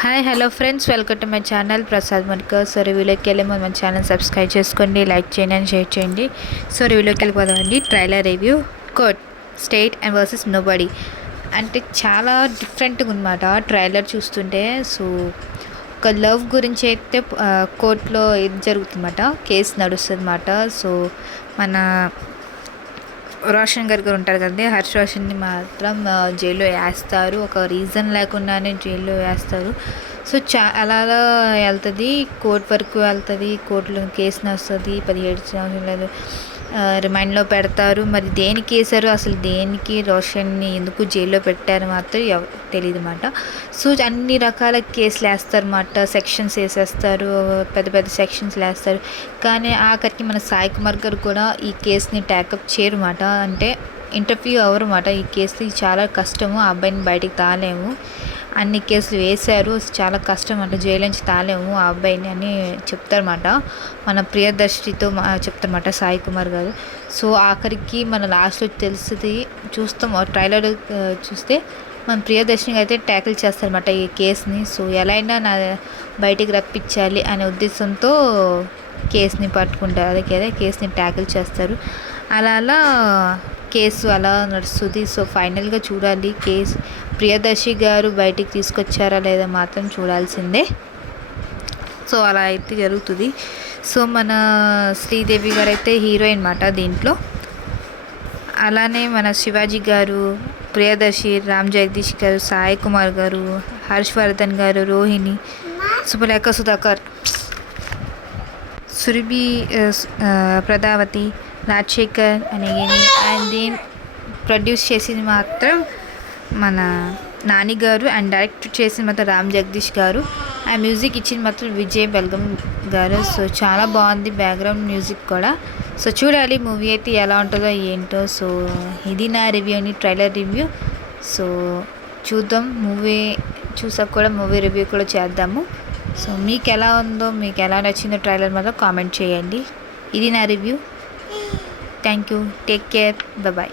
Hi hello friends, welcome to my channel Prasad Madkar. So రివ్యూలోకి వెళ్ళి మన ఛానల్ సబ్స్క్రైబ్ చేసుకోండి, లైక్ చేయండి అండ్ షేర్ చేయండి. సో రివ్యూలోకి వెళ్ళిపోదామండి. Trailer review court state and versus nobody అంటే చాలా డిఫరెంట్గా అనమాట ట్రైలర్ చూస్తుంటే. సో ఒక లవ్ గురించి అయితే కోర్టులో ఇది జరుగుతుందన్నమాట, కేసు నడుస్తుంది అన్నమాట. సో మన రోషన్ గారు ఉంటారు కదండి, హర్ష్ రోషన్ని మాత్రం జైల్లో వేస్తారు, ఒక రీజన్ లేకుండానే జైల్లో వేస్తారు. సో అలా వెళ్తుంది, కోర్టు వరకు వెళ్తుంది, కోర్టులో కేసు నడుస్తుంది, 17 సంవత్సరాలు రిమైండ్లో పెడతారు. మరి దేనికి వేశారు, అసలు దేనికి రోషన్ని ఎందుకు జైల్లో పెట్టారు మాత్రం తెలియదు అన్నమాట. సో అన్ని రకాల కేసులు వేస్తారన్నమాట, సెక్షన్స్ వేసేస్తారు, పెద్ద పెద్ద సెక్షన్స్ వేస్తారు. కానీ ఆఖరికి మన సాయి కుమార్ గారు కూడా ఈ కేసుని ట్యాకప్ చేయరన్నమాట. అంటే ఇంటర్వ్యూ అవ్వరన్నమాట. ఈ కేసు చాలా కష్టము, ఆ అబ్బాయిని బయటికి తాలేము, అన్ని కేసులు వేశారు, చాలా కష్టం అంట, జైలు నుంచి తాలేము ఆ అబ్బాయిని అని చెప్తారన్నమాట. మన ప్రియదర్శితో చెప్తారన్నమాట సాయి కుమార్ గారు. సో ఆఖరికి మన లాస్ట్లో తెలుస్తుంది, చూస్తాం ట్రైలర్ చూస్తే మన ప్రియదర్శిని అయితే ట్యాకిల్ చేస్తారన్నమాట ఈ కేసుని. సో ఎలా అయినా బయటికి రప్పించాలి అనే ఉద్దేశంతో కేసుని పట్టుకుంటారు, అదే కేసుని ట్యాకిల్ చేస్తారు. అలా కేసు అలా నడుస్తుంది. సో ఫైనల్గా చూడాలి, కేసు ప్రియదర్శి గారు బయటికి తీసుకొచ్చారా లేదా మాత్రం చూడాల్సిందే. సో అలా అయితే జరుగుతుంది. సో మన శ్రీదేవి గారు అయితే హీరోయిన్ మాట దీంట్లో. అలానే మన శివాజీ గారు, ప్రియదర్శి, రామ్ జగదీష్ గారు, సాయి కుమార్ గారు, హర్షవర్ధన్ గారు, రోహిణి, సుమలేఖ సుధాకర్, సురభి, ప్రదావతి, రాజశేఖర్ అనే అండ్ దీన్ని ప్రొడ్యూస్ చేసింది మాత్రం మన నాని గారు అండ్ డైరెక్ట్ చేసింది మాత్రం రామ్ జగదీష్ గారు. ఆ మ్యూజిక్ ఇచ్చింది మాత్రం విజయ్ బెల్గం గారు. సో చాలా బాగుంది బ్యాక్గ్రౌండ్ మ్యూజిక్ కూడా. సో చూడాలి మూవీ అయితే ఎలా ఉంటుందో ఏంటో. సో ఇది నా రివ్యూని, ట్రైలర్ రివ్యూ. సో చూద్దాం, మూవీ చూసాక కూడా మూవీ రివ్యూ కూడా చేద్దాము. సో మీకు ఎలా ఉందో, మీకు ఎలా నచ్చిందో ట్రైలర్ మాత్రం కామెంట్ చేయండి. ఇది నా review. Thank you, take care, bye.